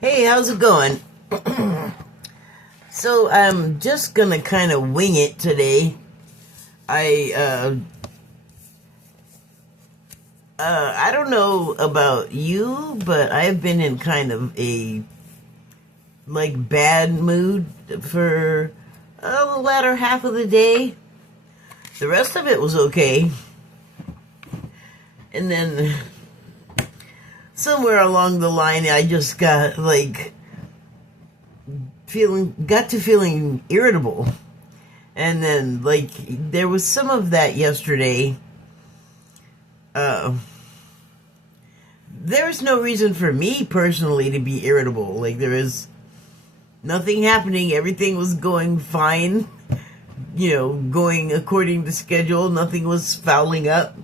Hey, how's it going? So I'm just gonna kind of wing it today. I don't know about you, but I've been in kind of a bad mood for the latter half of the day. The rest of it was okay, and then somewhere along the line, I just got feeling irritable. And then there was some of that yesterday. There's no reason for me personally to be irritable. There is nothing happening. Everything was going fine, going according to schedule. Nothing was fouling up.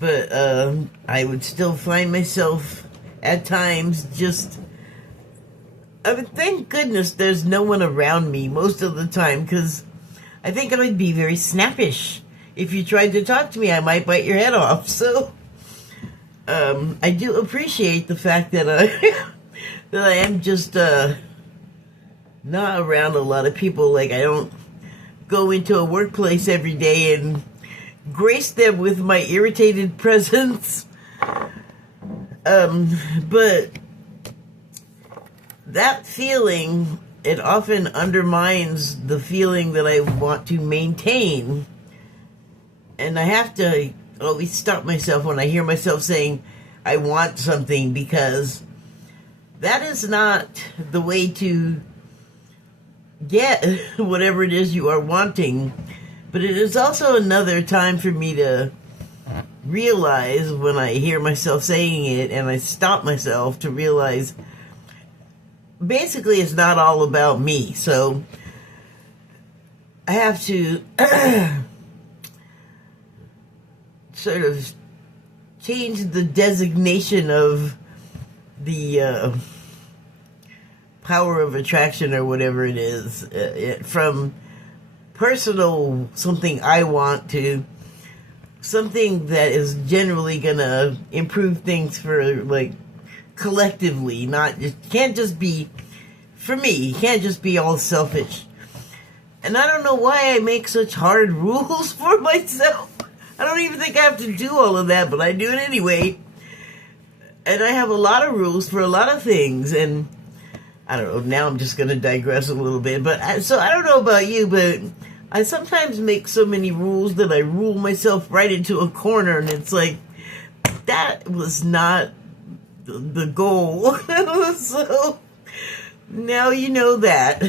But I would still find myself at times thank goodness there's no one around me most of the time, because I think I would be very snappish. If you tried to talk to me, I might bite your head off. So I do appreciate the fact that that I am just not around a lot of people. I don't go into a workplace every day and grace them with my irritated presence. But that feeling, it often undermines the feeling that I want to maintain. And I have to always stop myself when I hear myself saying I want something, because that is not the way to get whatever it is you are wanting. But it is also another time for me to realize when I hear myself saying it, and I stop myself to realize basically it's not all about me. So I have to sort of change the designation of the power of attraction, or whatever it is, from personal something I want to something that is generally gonna improve things for collectively. Not just can't just be for me. Can't just be all selfish. And I don't know why I make such hard rules for myself. I don't even think I have to do all of that, but I do it anyway. And I have a lot of rules for a lot of things, and I don't know, now I'm just going to digress a little bit. So I don't know about you, but I sometimes make so many rules that I rule myself right into a corner, and it's that was not the goal. So now you know that.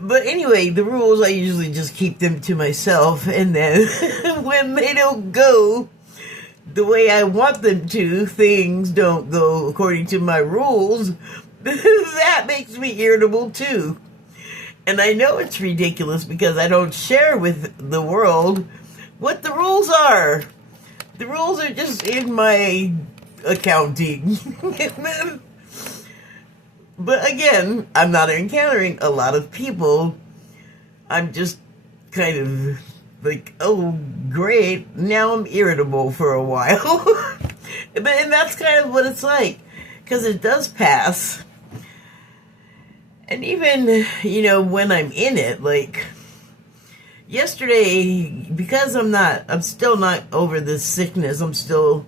But anyway, the rules, I usually just keep them to myself, and then when they don't go the way I want them to, things don't go according to my rules, that makes me irritable too. And I know it's ridiculous because I don't share with the world what the rules are. The rules are just in my accounting. But again, I'm not encountering a lot of people. I'm just kind of oh, great, now I'm irritable for a while. And that's kind of what it's like, because it does pass. And even, when I'm in it, yesterday, because I'm still not over this sickness, I'm still,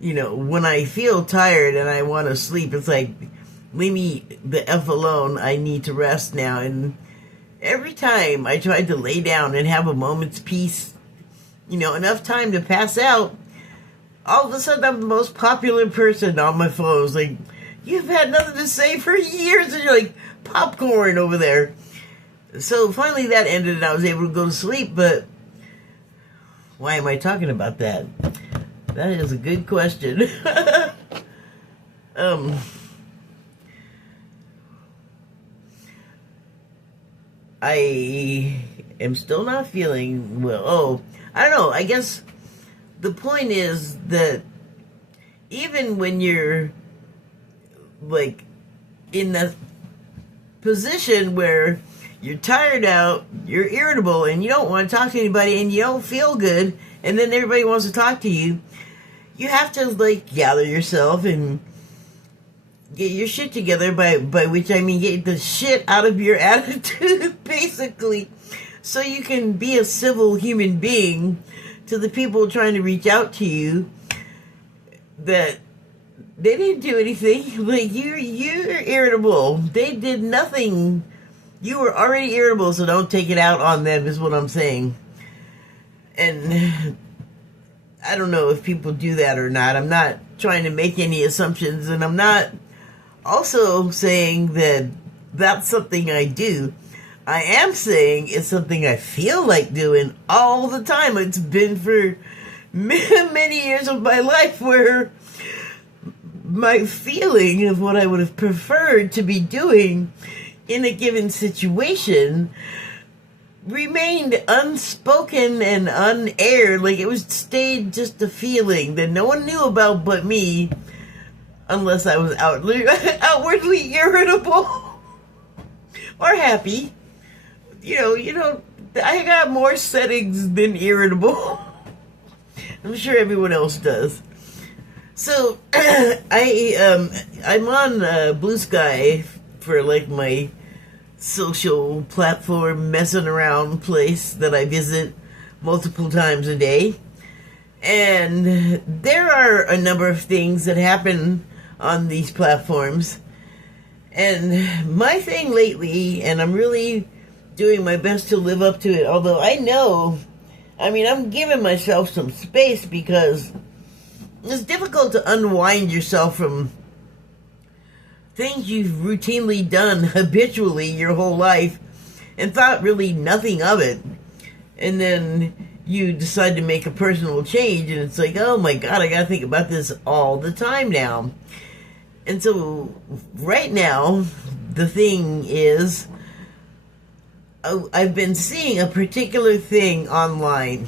when I feel tired and I want to sleep, it's leave me the F alone, I need to rest now. And every time I tried to lay down and have a moment's peace, enough time to pass out, all of a sudden I'm the most popular person on my phone. It's you've had nothing to say for years, and you're popcorn over there. So finally that ended and I was able to go to sleep. But why am I talking about that? That is a good question. I am still not feeling well. Oh, I don't know. I guess the point is that even when you're in that position where you're tired out, you're irritable, and you don't want to talk to anybody, and you don't feel good, and then everybody wants to talk to you, you have to gather yourself and get your shit together, by which I mean get the shit out of your attitude, basically, so you can be a civil human being to the people trying to reach out to you. That they didn't do anything. Like, you're irritable. They did nothing. You were already irritable, so don't take it out on them, is what I'm saying. And I don't know if people do that or not. I'm not trying to make any assumptions, and I'm not also saying that that's something I do. I am saying it's something I feel like doing all the time. It's been for many years of my life where my feeling of what I would have preferred to be doing in a given situation remained unspoken and unaired. Like, it was stayed just a feeling that no one knew about but me, unless I was outwardly irritable or happy. You know, I got more settings than irritable. I'm sure everyone else does. So I'm on Blue Sky for like my social platform messing around place that I visit multiple times a day. And there are a number of things that happen on these platforms. And my thing lately, and I'm really doing my best to live up to it, although I'm giving myself some space because it's difficult to unwind yourself from things you've routinely done habitually your whole life and thought really nothing of it. And then you decide to make a personal change, and it's like, oh my God, I gotta think about this all the time now. And so right now, the thing is, I've been seeing a particular thing online,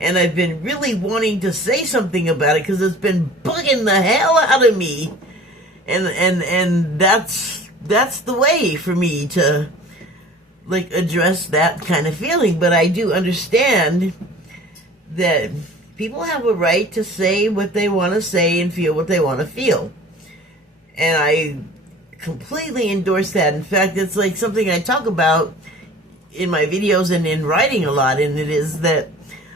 and I've been really wanting to say something about it because it's been bugging the hell out of me. And that's the way for me to like address that kind of feeling. But I do understand that people have a right to say what they want to say and feel what they want to feel. And I completely endorse that. In fact, it's like something I talk about in my videos and in writing a lot, and it is that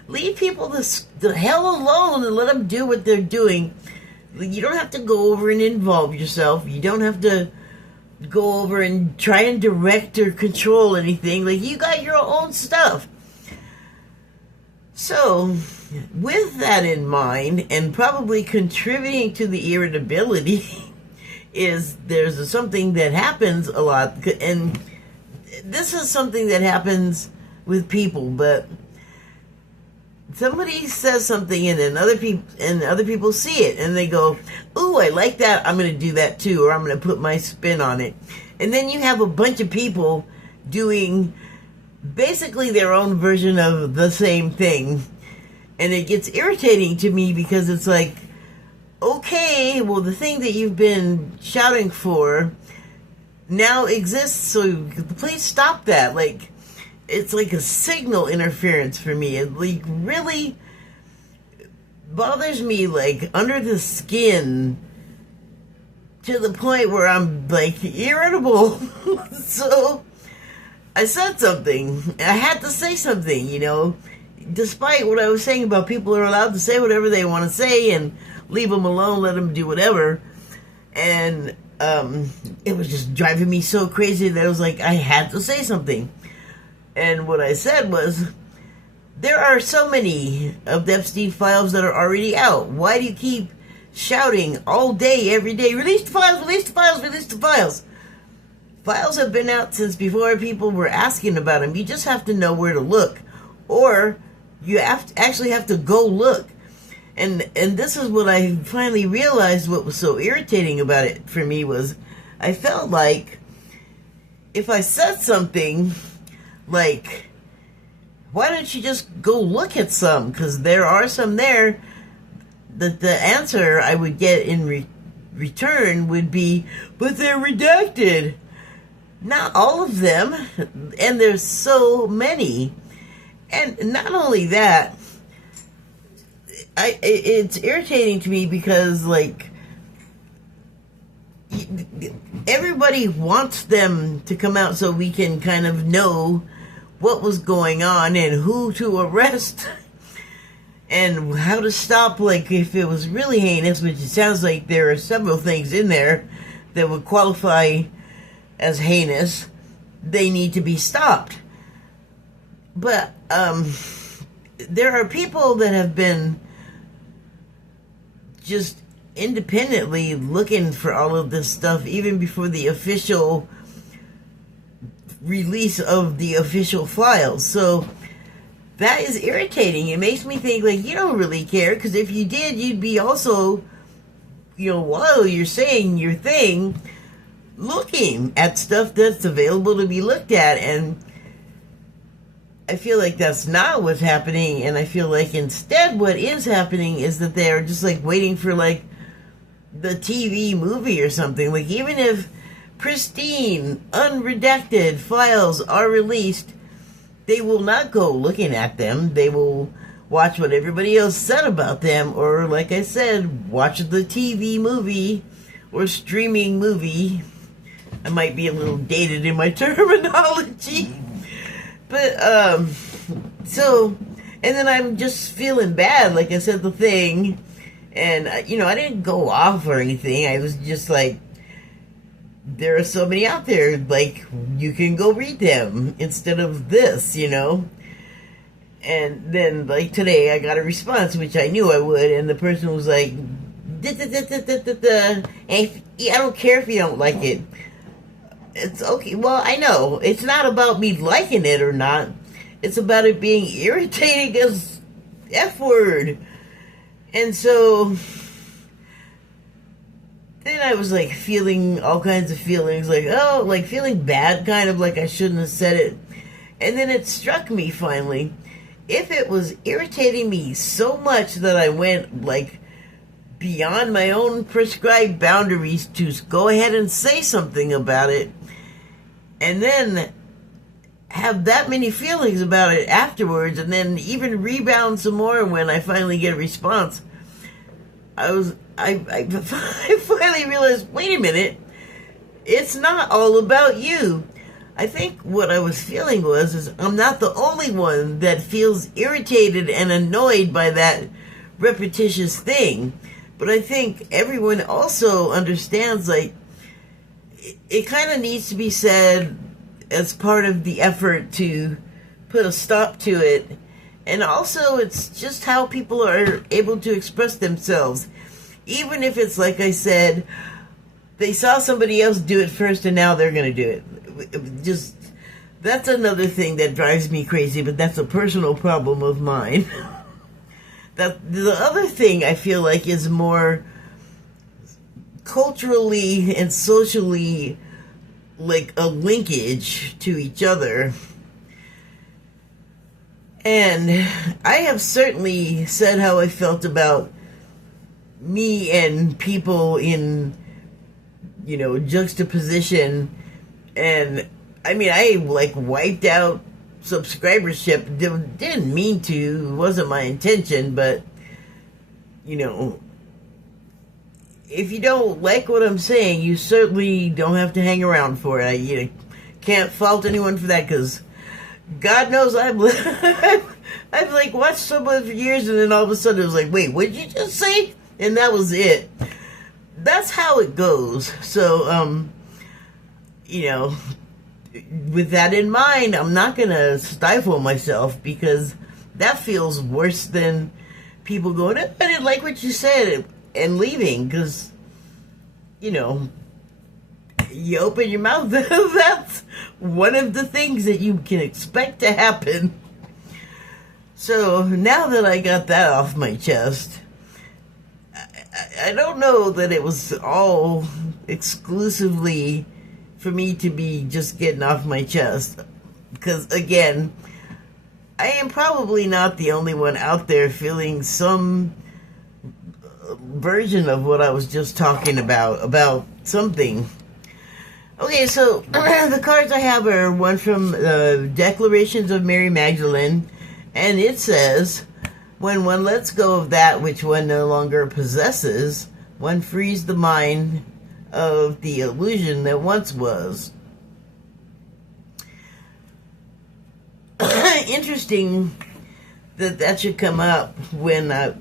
leave people the hell alone and let them do what they're doing. You don't have to go over and involve yourself. You don't have to go over and try and direct or control anything. Like, you got your own stuff. So, with that in mind, and probably contributing to the irritability, is there's something that happens a lot, and this is something that happens with people, but somebody says something and then other people see it and they go, ooh, I like that, I'm going to do that too, or I'm going to put my spin on it. And then you have a bunch of people doing basically their own version of the same thing. And it gets irritating to me because it's like, okay, well, the thing that you've been shouting for now exists, so please stop that. Like, it's like a signal interference for me. It like really bothers me, like under the skin, to the point where I'm like irritable. So I said something. I had to say something, you know, despite what I was saying about people are allowed to say whatever they want to say and leave them alone, let them do whatever. And it was just driving me so crazy that I was like, I had to say something. And what I said was, there are so many of the Epstein files that are already out. Why do you keep shouting all day, every day, release the files, release the files, release the files? Files have been out since before people were asking about them. You just have to know where to look. Or you actually have to go look. And this is what I finally realized what was so irritating about it for me was, I felt like if I said something like, why don't you just go look at some? Because there are some there. That the answer I would get in return would be, but they're redacted. Not all of them. And there's so many. And not only that, it's irritating to me because, like, everybody wants them to come out so we can kind of know what was going on and who to arrest and how to stop, like, if it was really heinous, which it sounds like there are several things in there that would qualify as heinous, they need to be stopped. But there are people that have been just independently looking for all of this stuff even before the official release of the official files. So that is irritating. It makes me think, like, you don't really care, because if you did, you'd be also, while you're saying your thing, looking at stuff that's available to be looked at. And I feel like that's not what's happening, and I feel like instead what is happening is that they're just, like, waiting for, like, the TV movie or something. Like, even if pristine, unredacted files are released, they will not go looking at them. They will watch what everybody else said about them, or, like I said, watch the TV movie or streaming movie. I might be a little dated in my terminology. But, so, and then I'm just feeling bad, like I said, the thing, and, I didn't go off or anything. I was just like, there are so many out there, like, you can go read them instead of this, And then, like, today I got a response, which I knew I would, and the person was like, and I don't care if you don't like it. It's okay. Well, I know. It's not about me liking it or not. It's about it being irritating as F word. And so then I was, like, feeling all kinds of feelings, like, oh, like, feeling bad, kind of like I shouldn't have said it. And then it struck me finally, if it was irritating me so much that I went, like, beyond my own prescribed boundaries to go ahead and say something about it, and then have that many feelings about it afterwards, and then even rebound some more when I finally get a response, I finally realized, wait a minute, it's not all about you. I think what I was feeling is I'm not the only one that feels irritated and annoyed by that repetitious thing. But I think everyone also understands, like, it kind of needs to be said as part of the effort to put a stop to it. And also, it's just how people are able to express themselves. Even if it's, like I said, they saw somebody else do it first and now they're going to do it. Just, that's another thing that drives me crazy, but that's a personal problem of mine. That the other thing I feel like is more culturally and socially like a linkage to each other. And I have certainly said how I felt about me and people in, juxtaposition. And I mean, I like wiped out subscribership. Didn't mean to. It wasn't my intention, but if you don't like what I'm saying, you certainly don't have to hang around for it. You can't fault anyone for that, because God knows I've like watched someone for years, and then all of a sudden it was like, wait, what did you just say? And that was it. That's how it goes. So, with that in mind, I'm not going to stifle myself, because that feels worse than people going, I didn't like what you said, and leaving, because, you open your mouth, that's one of the things that you can expect to happen. So now that I got that off my chest, I don't know that it was all exclusively for me to be just getting off my chest, because again, I am probably not the only one out there feeling some version of what I was just talking about something. Okay, so the cards I have are one from Declarations of Mary Magdalene, and it says, when one lets go of that which one no longer possesses, one frees the mind of the illusion that once was. Interesting that should come up when I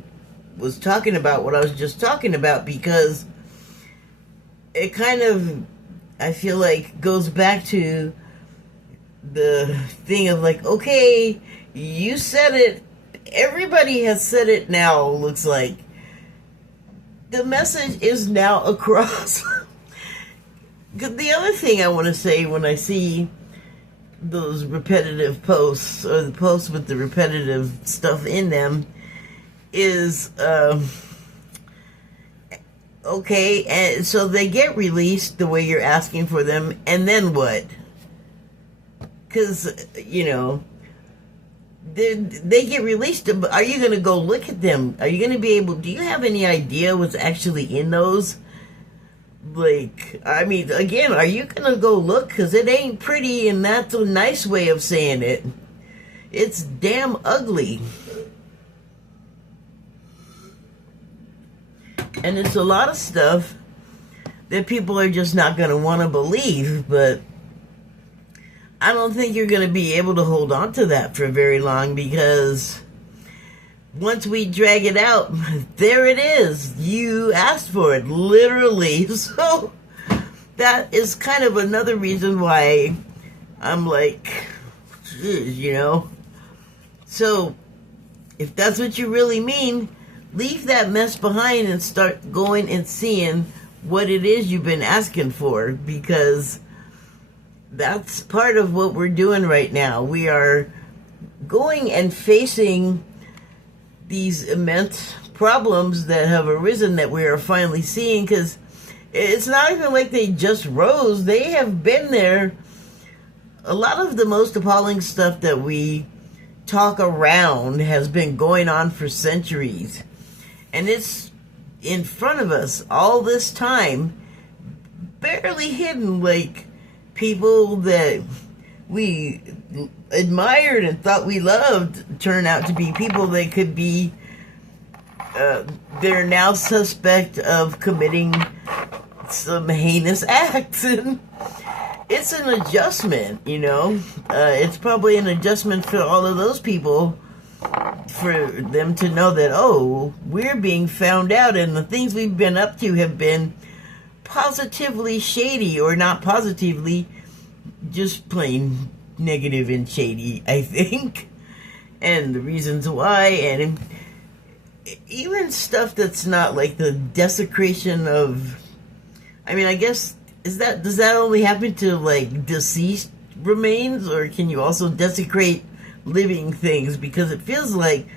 was talking about what I was just talking about, because it kind of, I feel like, goes back to the thing of like, okay, you said it, everybody has said it now, looks like. The message is now across. The other thing I want to say when I see those repetitive posts, or the posts with the repetitive stuff in them, is, okay, and so they get released the way you're asking for them, and then what? Because, you know, they get released, but are you going to go look at them? Are you going to be able, do you have any idea what's actually in those? Like, I mean, again, are you going to go look? Because it ain't pretty, and that's a nice way of saying it. It's damn ugly. And it's a lot of stuff that people are just not going to want to believe, but I don't think you're going to be able to hold on to that for very long, because once we drag it out, there it is. You asked for it, literally. So that is kind of another reason why I'm like, you know. So if that's what you really mean, leave that mess behind and start going and seeing what it is you've been asking for, because that's part of what we're doing right now. We are going and facing these immense problems that have arisen that we are finally seeing, because it's not even like they just rose. They have been there. A lot of the most appalling stuff that we talk around has been going on for centuries. And it's in front of us all this time, barely hidden, like people that we admired and thought we loved turn out to be people that could be, they're now suspect of committing some heinous acts. And it's an adjustment, you know. It's probably an adjustment for all of those people, for them to know that, oh, we're being found out, and the things we've been up to have been positively shady, or not positively, just plain negative and shady, I think. And the reasons why, and even stuff that's not like the desecration of, I mean, I guess, does that only happen to like deceased remains, or can you also desecrate living things? Because it feels like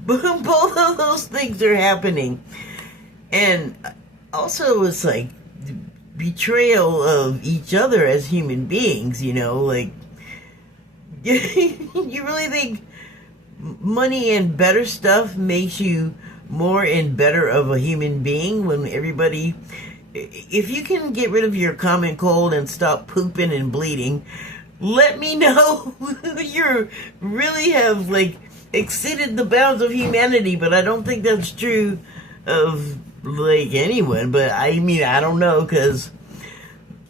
both of those things are happening. And also it's like betrayal of each other as human beings, you know, like you really think money and better stuff makes you more and better of a human being, when everybody, if you can get rid of your common cold and stop pooping and bleeding, let me know. You really have like exceeded the bounds of humanity, but I don't think that's true of like anyone. But I mean, I don't know, because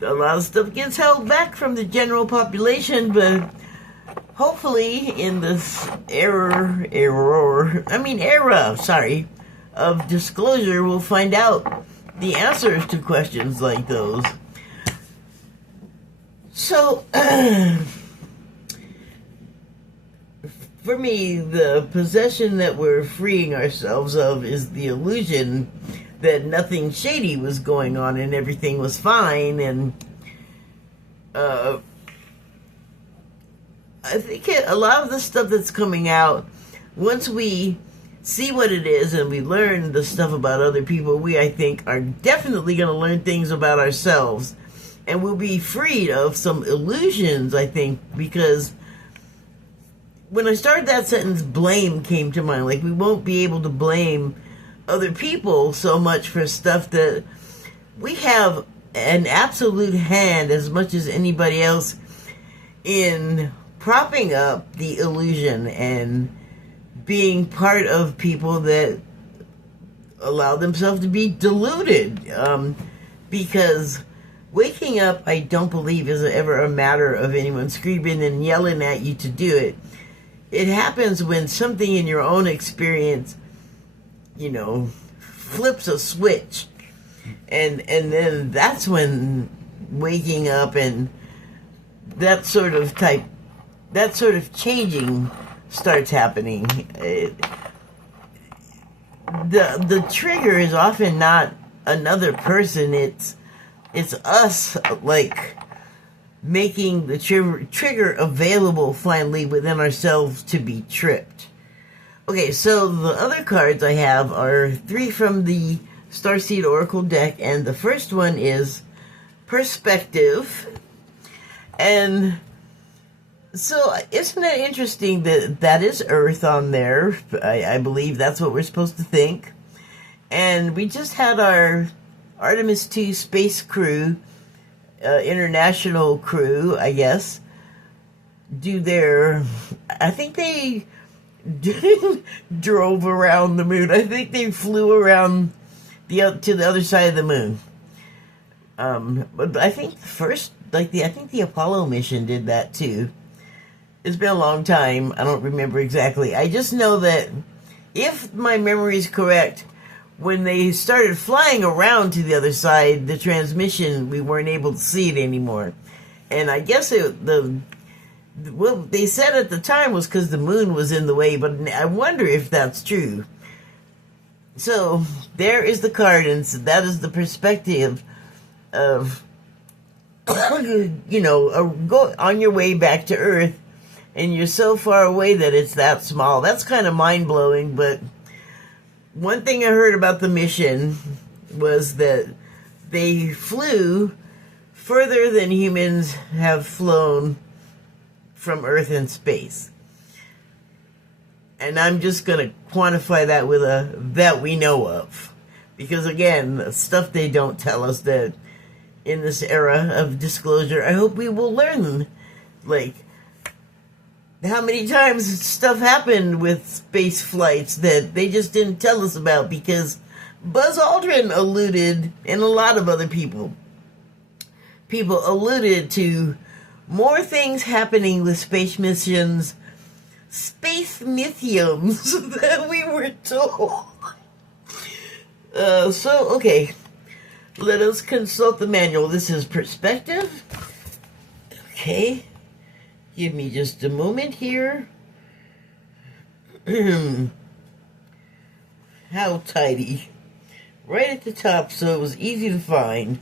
a lot of stuff gets held back from the general population. But hopefully in this era of disclosure, we'll find out the answers to questions like those. So, for me, the possession that we're freeing ourselves of is the illusion that nothing shady was going on and everything was fine. And I think a lot of the stuff that's coming out, once we see what it is and we learn the stuff about other people, we, I think, are definitely going to learn things about ourselves. And we'll be freed of some illusions, I think, because when I started that sentence, blame came to mind. Like, we won't be able to blame other people so much for stuff that we have an absolute hand, as much as anybody else, in propping up the illusion and being part of people that allow themselves to be deluded. because waking up, I don't believe, is ever a matter of anyone screaming and yelling at you to do it. It happens when something in your own experience, flips a switch. And then that's when waking up and that sort of changing starts happening. The trigger is often not another person. It's us, like, making the trigger available finally within ourselves to be tripped. Okay, so the other cards I have are 3 from the Starseed Oracle deck, and the first one is Perspective. And so isn't it interesting that is Earth on there? I believe that's what we're supposed to think. And we just had our Artemis 2 space crew, international crew, I guess, do their... I think they drove around the moon. I think they flew around to the other side of the moon. But I think I think the Apollo mission did that too. It's been a long time. I don't remember exactly. I just know that, if my memory is correct, when they started flying around to the other side, the transmission, we weren't able to see it anymore. And I guess what they said at the time was because the moon was in the way, but I wonder if that's true. So there is the card, and so that is the perspective of, go on your way back to Earth, and you're so far away that it's that small. That's kind of mind-blowing, but one thing I heard about the mission was that they flew further than humans have flown from Earth in space. And I'm just going to quantify that with that we know of. Because again, stuff they don't tell us that in this era of disclosure, I hope we will learn, like, how many times stuff happened with space flights that they just didn't tell us about, because Buzz Aldrin alluded, and a lot of other people alluded to more things happening with space missions, space mythiums, than we were told. Okay, let us consult the manual. This is Perspective. Okay. Give me just a moment here. How tidy. Right at the top, so it was easy to find.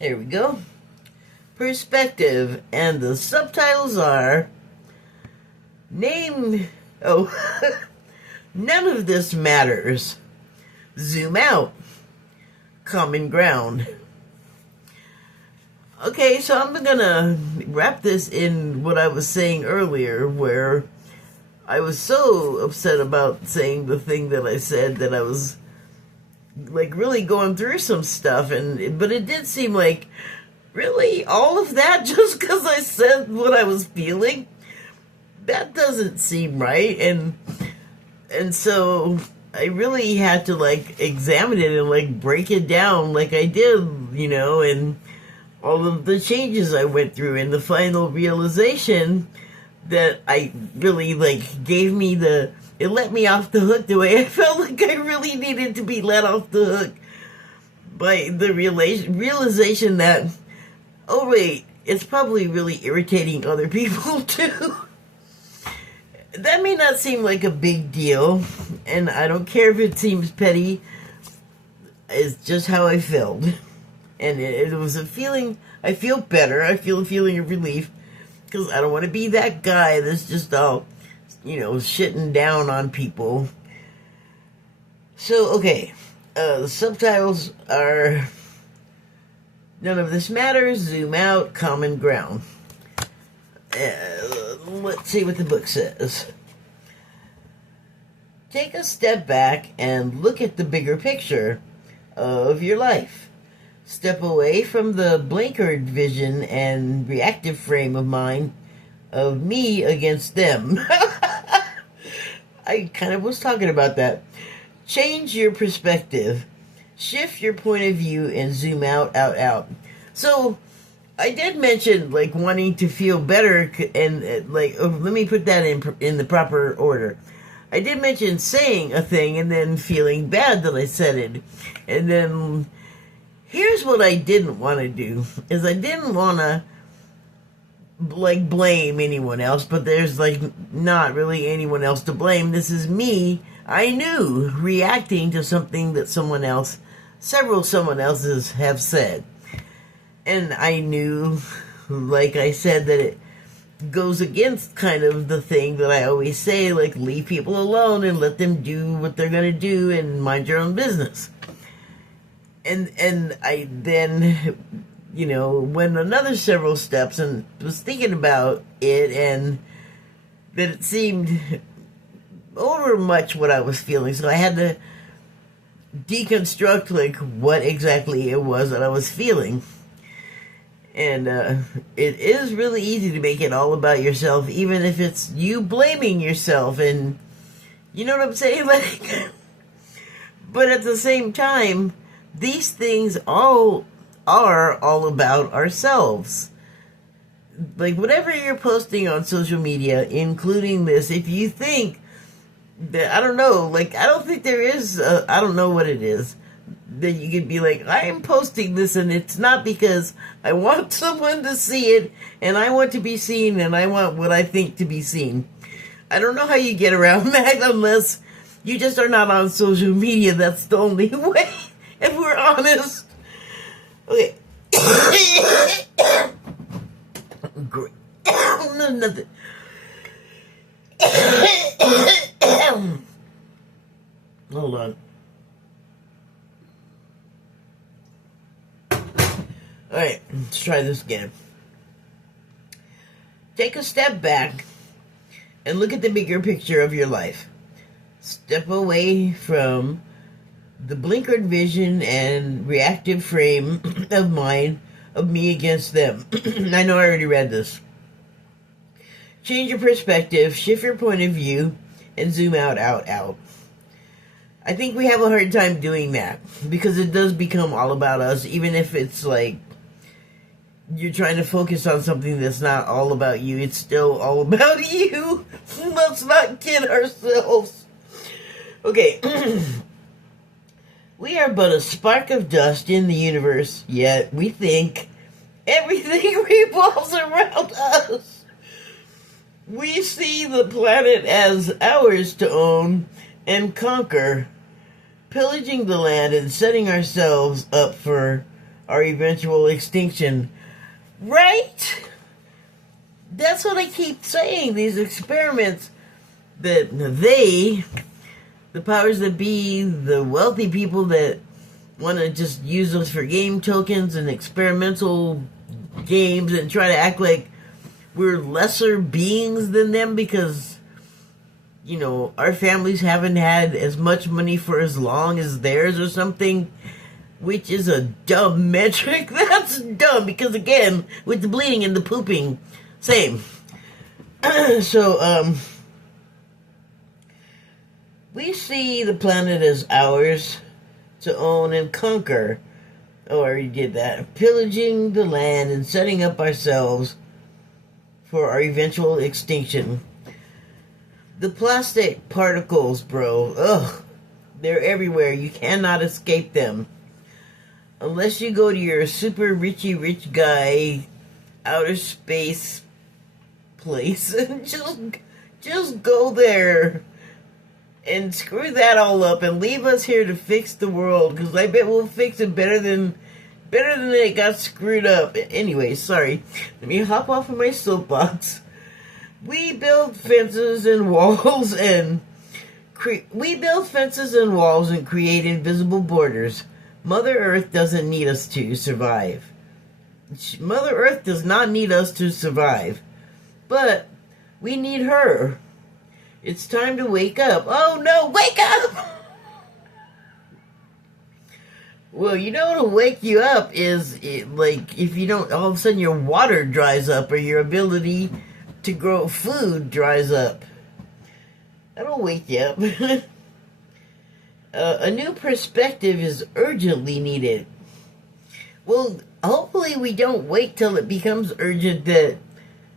There we go. Perspective. And the subtitles are... None of this matters. Zoom out. Common ground. Okay, so I'm gonna wrap this in what I was saying earlier, where I was so upset about saying the thing that I said that I was, like, really going through some stuff, but it did seem like, really, all of that just because I said what I was feeling? That doesn't seem right, and so I really had to, like, examine it and, like, break it down like I did, and all of the changes I went through, and the final realization that I really, like, it let me off the hook the way I felt like I really needed to be let off the hook, by the realization that, oh wait, it's probably really irritating other people too. That may not seem like a big deal, and I don't care if it seems petty. It's just how I felt. And it was a feeling, I feel better. I feel a feeling of relief, because I don't want to be that guy that's just all, shitting down on people. So, okay, the subtitles are None of This Matters, Zoom Out, Common Ground. Let's see what the book says. Take a step back and look at the bigger picture of your life. Step away from the blinkered vision and reactive frame of mind of me against them. I kind of was talking about that. Change your perspective, shift your point of view, and zoom out, out, out. So, I did mention like wanting to feel better, and let me put that in the proper order. I did mention saying a thing and then feeling bad that I said it, and then here's what I didn't want to do: is I didn't want to like blame anyone else, but there's like not really anyone else to blame. This is me. I knew reacting to something that someone else's have said. And I knew, like I said, that it goes against kind of the thing that I always say, like, leave people alone and let them do what they're going to do and mind your own business. And I then, went another several steps and was thinking about it, and that it seemed over much what I was feeling. So I had to deconstruct, like, what exactly it was that I was feeling. And it is really easy to make it all about yourself, even if it's you blaming yourself, and you know what I'm saying? Like, but at the same time, these things all are all about ourselves. Like, whatever you're posting on social media, including this, if you think that, I don't know, like, I don't think there is, I don't know what it is, that you could be like, I am posting this, and it's not because I want someone to see it, and I want to be seen, and I want what I think to be seen. I don't know how you get around that unless you just are not on social media. That's the only way, if we're honest. Okay. Great. No, nothing. Hold on. Alright, let's try this again. Take a step back and look at the bigger picture of your life. Step away from the blinkered vision and reactive frame of mind of me against them. I know I already read this. Change your perspective, shift your point of view, and zoom out, out, out. I think we have a hard time doing that because it does become all about us, even if it's like you're trying to focus on something that's not all about you. It's still all about you. Let's not kid ourselves. Okay. We are but a spark of dust in the universe, yet we think everything revolves around us. We see the planet as ours to own and conquer, pillaging the land and setting ourselves up for our eventual extinction. Right? That's what I keep saying. These experiments that the powers that be, the wealthy people that want to just use us for game tokens and experimental games and try to act like we're lesser beings than them because, our families haven't had as much money for as long as theirs or something. Which is a dumb metric. That's dumb because, again, with the bleeding and the pooping, same. So, we see the planet as ours to own and conquer. Oh, I already did that. Pillaging the land and setting up ourselves for our eventual extinction. The plastic particles, bro. Ugh. They're everywhere. You cannot escape them. Unless you go to your super rich guy outer space place and just go there and screw that all up and leave us here to fix the world, because I bet we'll fix it better than it got screwed up. Anyway, sorry. Let me hop off of my soapbox. We build fences and walls and create invisible borders. Mother Earth doesn't need us to survive. Mother Earth does not need us to survive. But we need her. It's time to wake up. Oh no, wake up! Well, what'll wake you up is, if you don't, all of a sudden your water dries up or your ability to grow food dries up. That'll wake you up. A new perspective is urgently needed. Well, hopefully we don't wait till it becomes urgent that,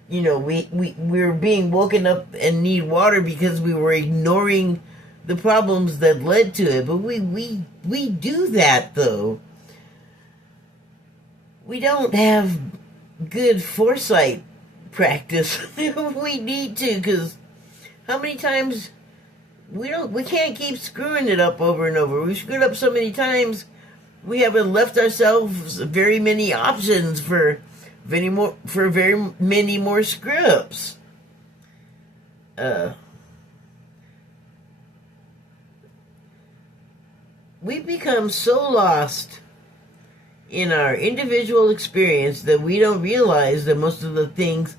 we're being woken up and need water because we were ignoring the problems that led to it. But we do that, though. We don't have good foresight practice. We need to, because how many times we can't keep screwing it up over and over. We've screwed up so many times, we haven't left ourselves very many options for very many more screw-ups. We've become so lost in our individual experience that we don't realize that most of the things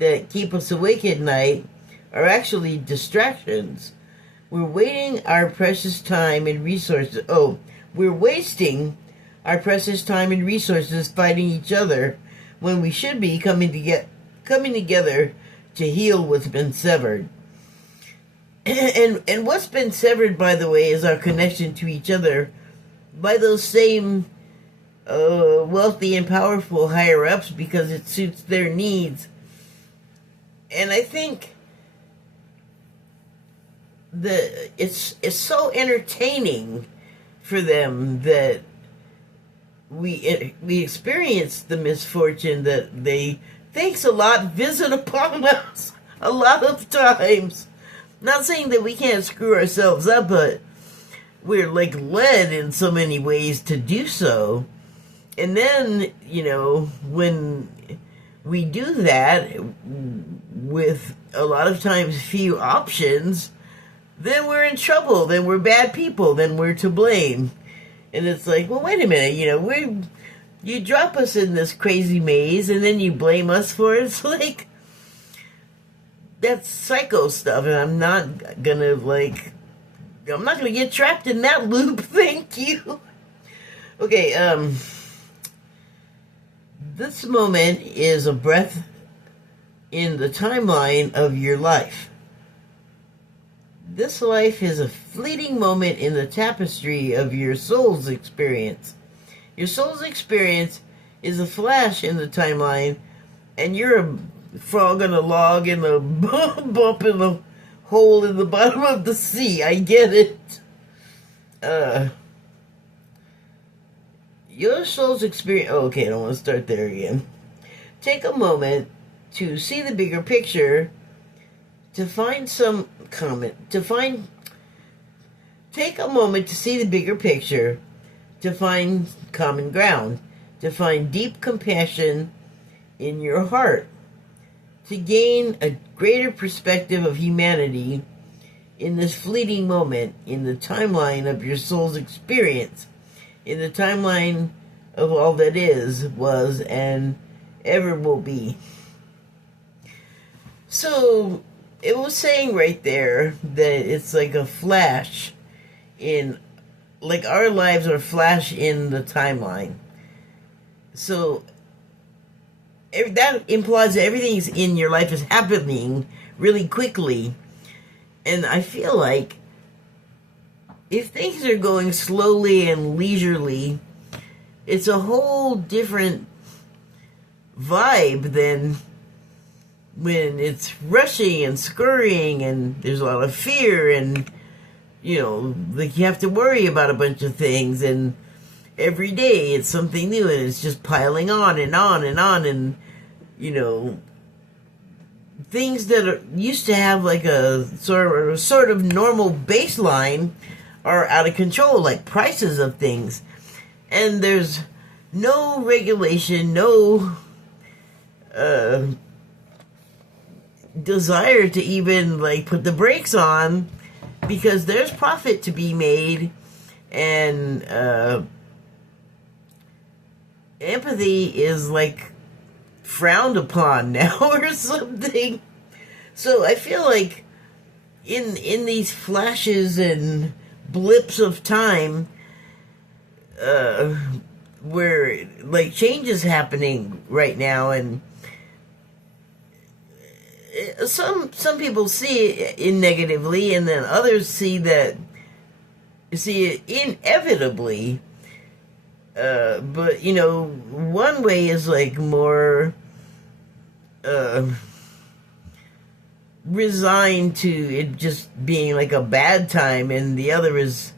that keep us awake at night are actually distractions. We're wasting our precious time and resources. We're wasting our precious time and resources fighting each other when we should be coming together to heal what's been severed. And what's been severed, by the way, is our connection to each other by those same wealthy and powerful higher-ups, because it suits their needs. And I think it's so entertaining for them that we experience the misfortune that they, thanks a lot, visit upon us a lot of times. Not saying that we can't screw ourselves up, but we're like led in so many ways to do so. And then, when we do that with a lot of times few options, then we're in trouble, then we're bad people, then we're to blame. And it's like, well, wait a minute, you drop us in this crazy maze and then you blame us for it. It's like, that's psycho stuff, and I'm not gonna get trapped in that loop. Thank you. Okay, this moment is a breath in the timeline of your life. This life is a fleeting moment in the tapestry of your soul's experience. Your soul's experience is a flash in the timeline, and you're a frog in a log in a bump in the hole in the bottom of the sea. I get it. Your soul's experience... okay, I don't want to start there again. Take a moment to see the bigger picture, to find some comment, take a moment to see the bigger picture, to find common ground, to find deep compassion in your heart, to gain a greater perspective of humanity in this fleeting moment, in the timeline of your soul's experience, in the timeline of all that is, was, and ever will be. So, it was saying right there that it's like a flash in, like our lives are a flash in the timeline. So, that implies that everything in your life is happening really quickly. And I feel like if things are going slowly and leisurely, it's a whole different vibe than when it's rushing and scurrying and there's a lot of fear and, like you have to worry about a bunch of things, and every day it's something new and it's just piling on and on and on, and, things that used to have like a sort of normal baseline are out of control, like prices of things. And there's no regulation, no desire to even put the brakes on, because there's profit to be made, and empathy is frowned upon now or something. So I feel like in these flashes and blips of time, where change is happening right now, and some people see it in negatively, and then others see it inevitably. But one way is like more resigned to it just being like a bad time, and the other is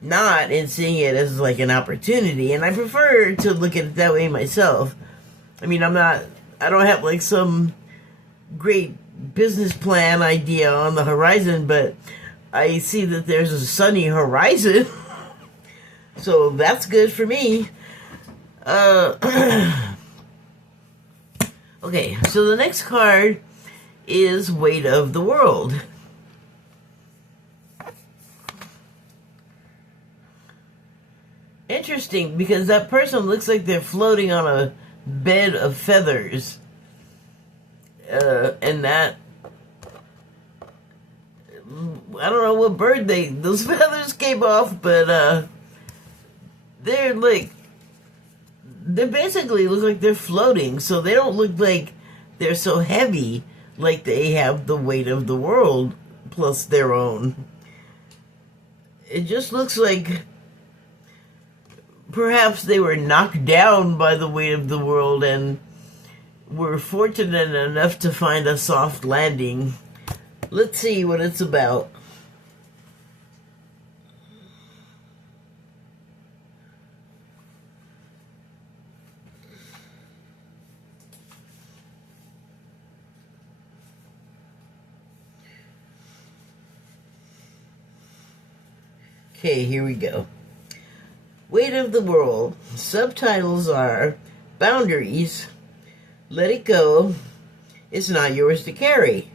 not, and seeing it as like an opportunity. And I prefer to look at it that way myself. I mean, I don't have like some great business plan idea on the horizon, but I see that there's a sunny horizon. So that's good for me. Okay, so the next card is Weight of the World. Interesting, because that person looks like they're floating on a bed of feathers. And that, I don't know what bird those feathers came off, but they're basically look like they're floating, so they don't look like they're so heavy, like they have the weight of the world plus their own. It just looks like perhaps they were knocked down by the weight of the world and were fortunate enough to find a soft landing. Let's see what it's about. Okay, here we go. Weight of the World. Subtitles are Boundaries, Let It Go, It's Not Yours to Carry.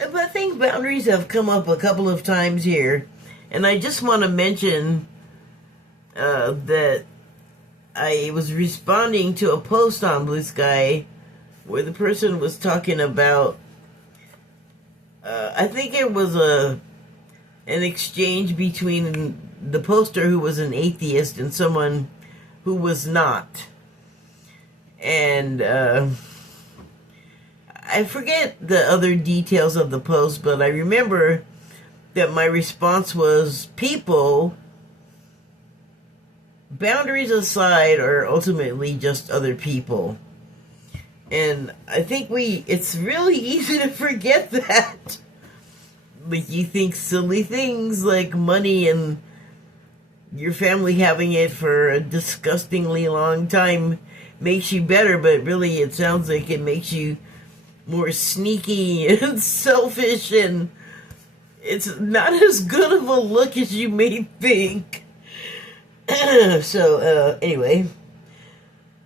I think boundaries have come up a couple of times here, and I just want to mention that I was responding to a post on Blue Sky where the person was talking about, I think it was an exchange between the poster who was an atheist and someone who was not. And I forget the other details of the post, but I remember that my response was, people, boundaries aside, are ultimately just other people. And I think it's really easy to forget that. Like, you think silly things like money and your family having it for a disgustingly long time makes you better, but really it sounds like it makes you more sneaky and selfish, and it's not as good of a look as you may think. So, anyway.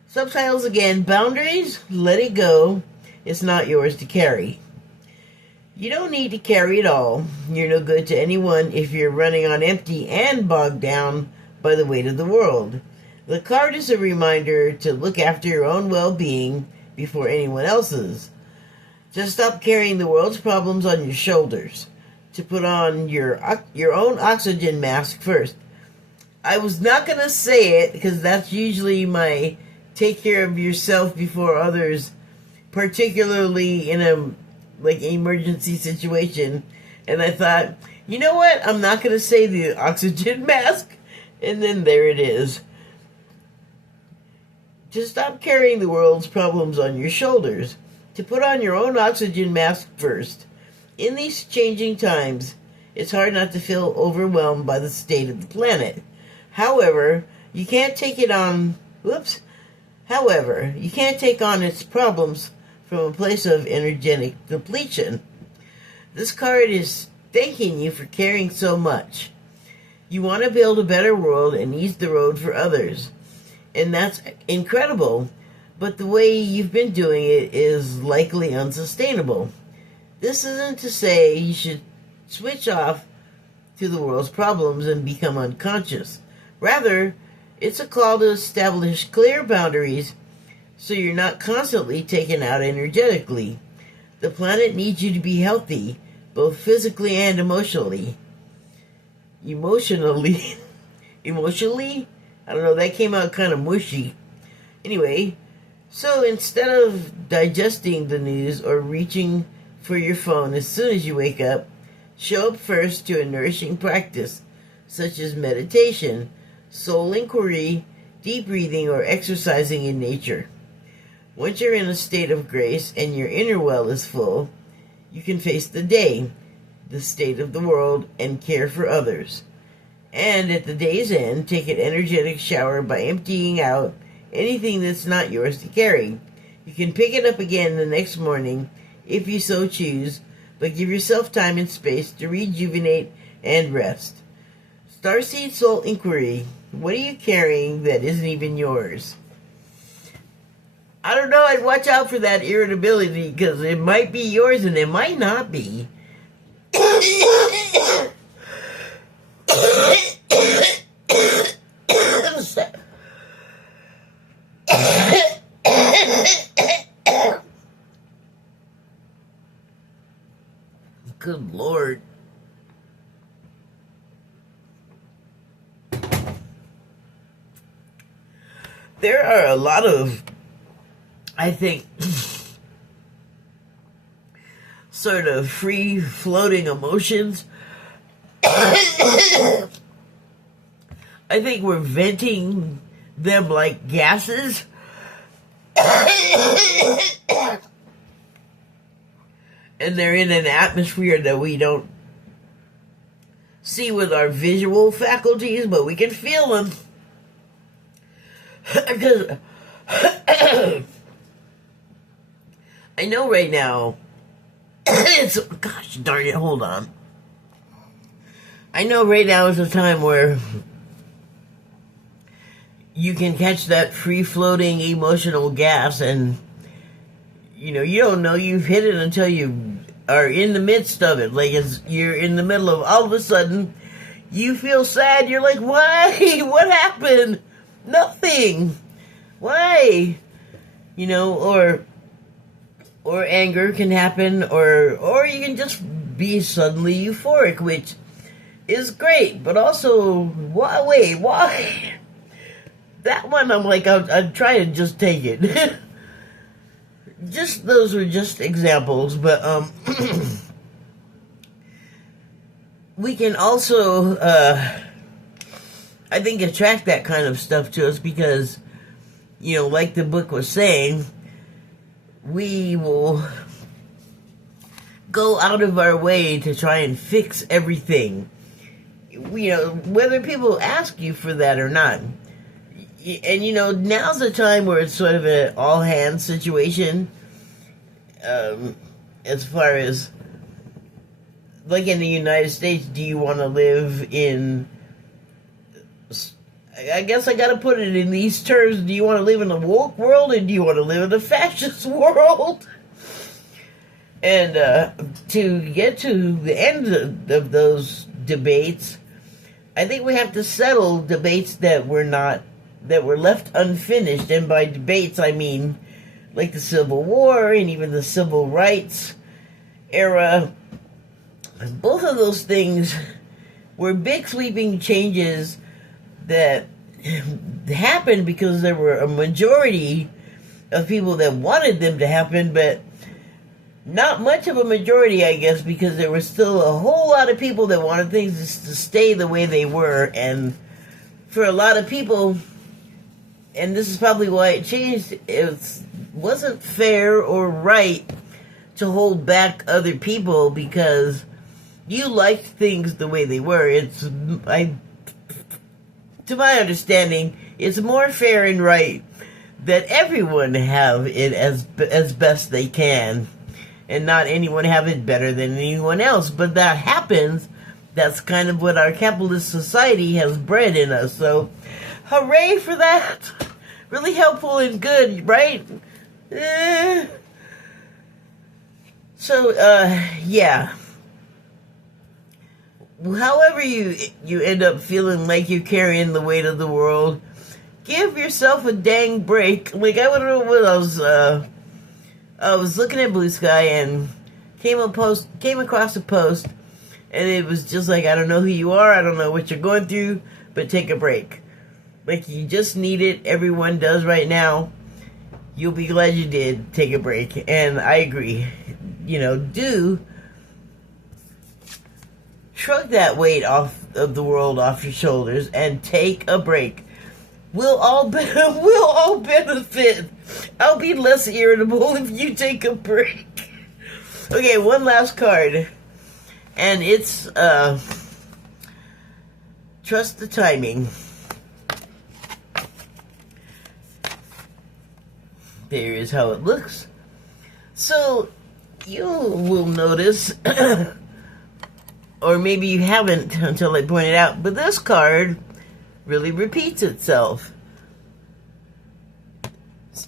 Subtitles again. Boundaries, let it go. It's not yours to carry. You don't need to carry it all. You're no good to anyone if you're running on empty and bogged down by the weight of the world. The card is a reminder to look after your own well-being before anyone else's. Just stop carrying the world's problems on your shoulders. To put on your own oxygen mask first. I was not going to say it because that's usually my take care of yourself before others, particularly in a emergency situation. And I thought, you know what? I'm not going to say the oxygen mask. And then there it is. Just stop carrying the world's problems on your shoulders. To put on your own oxygen mask first. In these changing times, it's hard not to feel overwhelmed by the state of the planet. However, you can't take on its problems from a place of energetic depletion. This card is thanking you for caring so much. You want to build a better world and ease the road for others. And that's incredible, but the way you've been doing it is likely unsustainable. This isn't to say you should switch off to the world's problems and become unconscious. Rather, it's a call to establish clear boundaries so you're not constantly taken out energetically. The planet needs you to be healthy, both physically and emotionally. Emotionally? I don't know, that came out kind of mushy. Anyway, So instead of digesting the news or reaching for your phone as soon as you wake up, show up first to a nourishing practice such as meditation, soul inquiry, deep breathing, or exercising in nature. Once you're in a state of grace and your inner well is full, you can face the day, the state of the world, and care for others. And at the day's end, take an energetic shower by emptying out anything that's not yours to carry. You can pick it up again the next morning if you so choose, but give yourself time and space to rejuvenate and rest. Starseed Soul Inquiry. What are you carrying that isn't even yours? I don't know. I'd watch out for that irritability because it might be yours and it might not be. Good Lord. There are a lot of, I think, sort of free-floating emotions. I think we're venting them like gases. And they're in an atmosphere that we don't see with our visual faculties, but we can feel them. Because I know right now, gosh darn it, hold on. I know right now is a time where you can catch that free-floating emotional gas and, you know, you don't know you've hit it until you are in the midst of it. Like you're in the middle of, all of a sudden, you feel sad. You're like, why? What happened? Nothing. Why? You know, or anger can happen, or you can just be suddenly euphoric, which is great, but also, why? Wait, why? That one, I'm like, I'd try to just take it. Just, those were just examples, but, we can also, I think, attract that kind of stuff to us because, you know, like the book was saying, we will go out of our way to try and fix everything. You know, whether people ask you for that or not. And, you know, now's the time where it's sort of an all-hands situation. As far as, like in the United States, do you want to live in, I guess I gotta put it in these terms, do you want to live in a woke world or do you want to live in a fascist world? And to get to the end of those debates, I think we have to settle debates that were left unfinished. And by debates, I mean like the Civil War and even the Civil Rights era. Both of those things were big sweeping changes that happened because there were a majority of people that wanted them to happen, but not much of a majority, I guess, because there was still a whole lot of people that wanted things to stay the way they were. And for a lot of people, and this is probably why it changed, it wasn't fair or right to hold back other people because you liked things the way they were. To my understanding, it's more fair and right that everyone have it as best they can, and not anyone have it better than anyone else. But that happens. That's kind of what our capitalist society has bred in us. So, hooray for that! Really helpful and good, right? Yeah. However you end up feeling like you're carrying the weight of the world, give yourself a dang break. Like, I was looking at Blue Sky and came across a post, and it was just like, I don't know who you are, I don't know what you're going through, but take a break. Like, you just need it. Everyone does right now. you'll be glad you did take a break. And I agree. Do shrug that weight off of the world off your shoulders and take a break. We'll all benefit. I'll be less irritable if you take a break. Okay, one last card. And it's trust the timing. There is how it looks. So you will notice, or maybe you haven't until I pointed out, but this card really repeats itself.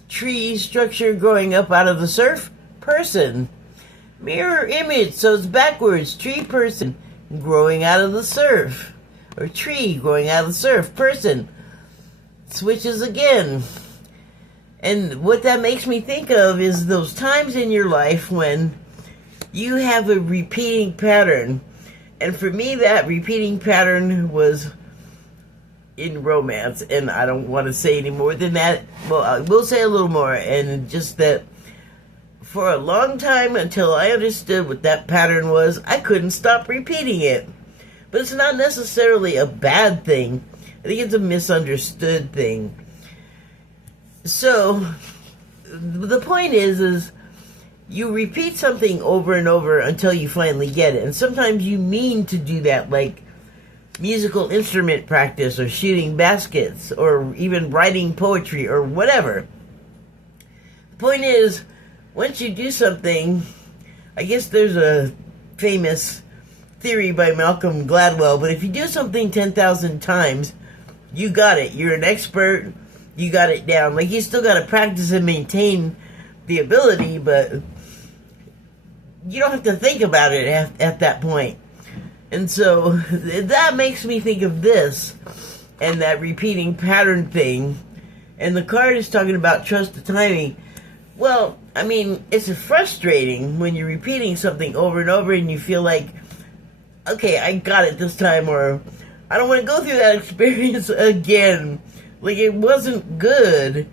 Tree structure growing up out of the surf, person. Mirror image, so it's backwards. Tree, person growing out of the surf. Or tree growing out of the surf, person. Switches again. And what that makes me think of is those times in your life when you have a repeating pattern. And for me, that repeating pattern was in romance. And I don't want to say any more than that. Well, I will say a little more. And just that for a long time, until I understood what that pattern was, I couldn't stop repeating it. But it's not necessarily a bad thing. I think it's a misunderstood thing. So, the point is you repeat something over and over until you finally get it. And sometimes you mean to do that, like musical instrument practice or shooting baskets or even writing poetry or whatever. The point is, once you do something, I guess there's a famous theory by Malcolm Gladwell, but if you do something 10,000 times, you got it. You're an expert. You got it down. Like, you still got to practice and maintain the ability, but you don't have to think about it at that point. And so that makes me think of this and that repeating pattern thing. And the card is talking about trust the timing. Well, I mean, it's frustrating when you're repeating something over and over and you feel like, okay, I got it this time, or I don't want to go through that experience again. Like, it wasn't good,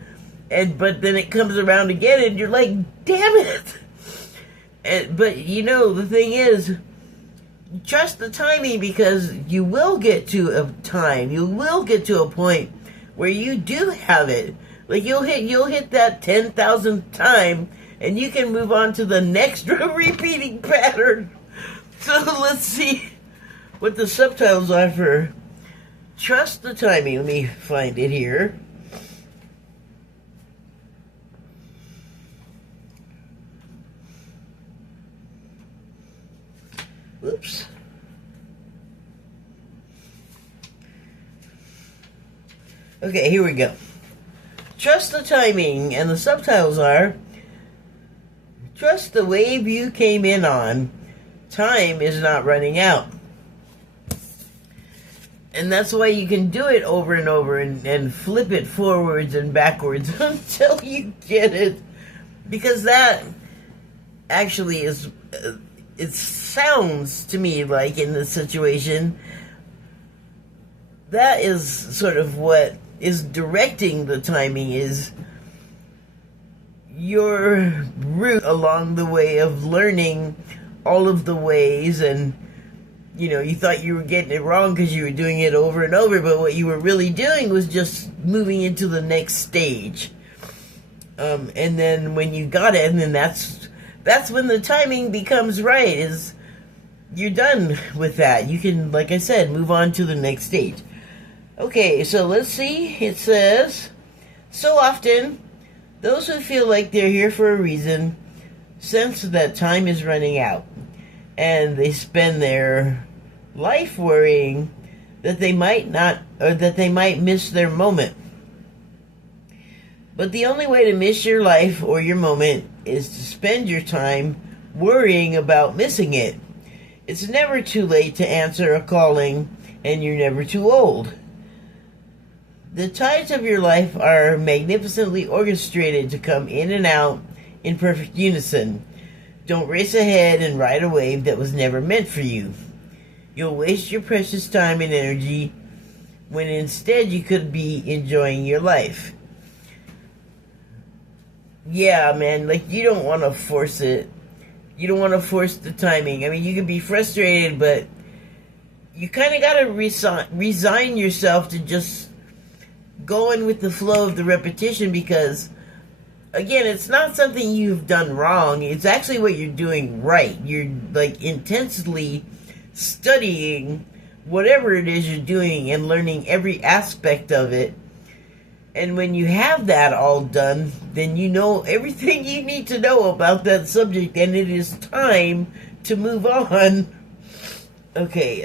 but then it comes around again, and you're like, damn it! But, the thing is, trust the timing, because you will get to a time, you will get to a point where you do have it. Like, you'll hit that 10,000th time, and you can move on to the next repeating pattern. So let's see what the subtitles are for trust the timing. Let me find it here. Whoops. Okay, here we go. Trust the timing, and the subtitles are trust the wave you came in on. Time is not running out. And that's why you can do it over and over and flip it forwards and backwards until you get it. Because that actually is, it sounds to me like in this situation, that is sort of what is directing the timing, is your route along the way of learning all of the ways. And you thought you were getting it wrong because you were doing it over and over, but what you were really doing was just moving into the next stage. And then when you got it, and then that's when the timing becomes right, is you're done with that. You can, like I said, move on to the next stage. Okay, so let's see. It says, so often, those who feel like they're here for a reason sense that time is running out, and they spend their life worrying that they might not, or that they might miss their moment. But the only way to miss your life or your moment is to spend your time worrying about missing it. It's never too late to answer a calling, and you're never too old. The tides of your life are magnificently orchestrated to come in and out in perfect unison. Don't race ahead and ride a wave that was never meant for you. You'll waste your precious time and energy when instead you could be enjoying your life. Yeah, man, like you don't want to force it. You don't want to force the timing. I mean, you can be frustrated, but you kind of got to resign yourself to just going with the flow of the repetition because, again, it's not something you've done wrong. It's actually what you're doing right. You're like intensely studying whatever it is you're doing and learning every aspect of it. And when you have that all done, then you know everything you need to know about that subject, and it is time to move on. Okay,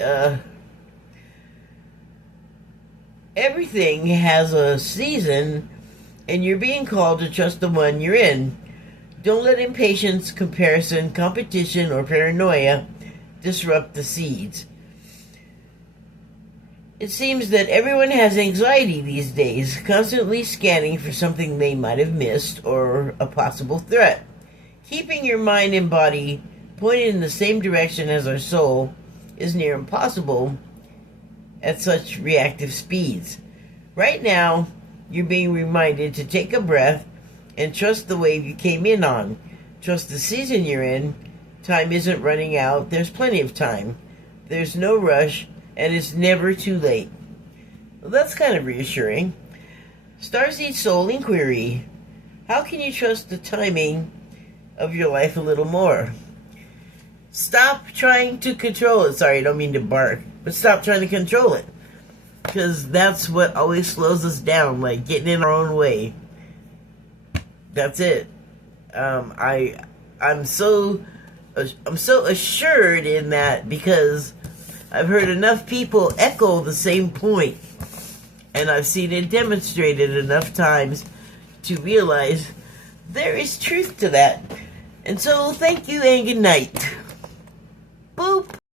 everything has a season, and you're being called to trust the one you're in. Don't let impatience, comparison, competition, or paranoia disrupt the seeds. It seems that everyone has anxiety these days, constantly scanning for something they might have missed or a possible threat. Keeping your mind and body pointed in the same direction as our soul is near impossible at such reactive speeds. Right now, you're being reminded to take a breath and trust the wave you came in on. Trust the season you're in. Time isn't running out. There's plenty of time. There's no rush. And it's never too late. Well, that's kind of reassuring. Starseed Soul Inquiry. How can you trust the timing of your life a little more? Stop trying to control it. Sorry, I don't mean to bark. But stop trying to control it. Because that's what always slows us down. Like getting in our own way. That's it. I'm so assured in that because I've heard enough people echo the same point, and I've seen it demonstrated enough times to realize there is truth to that. And so, thank you and good night. Boop.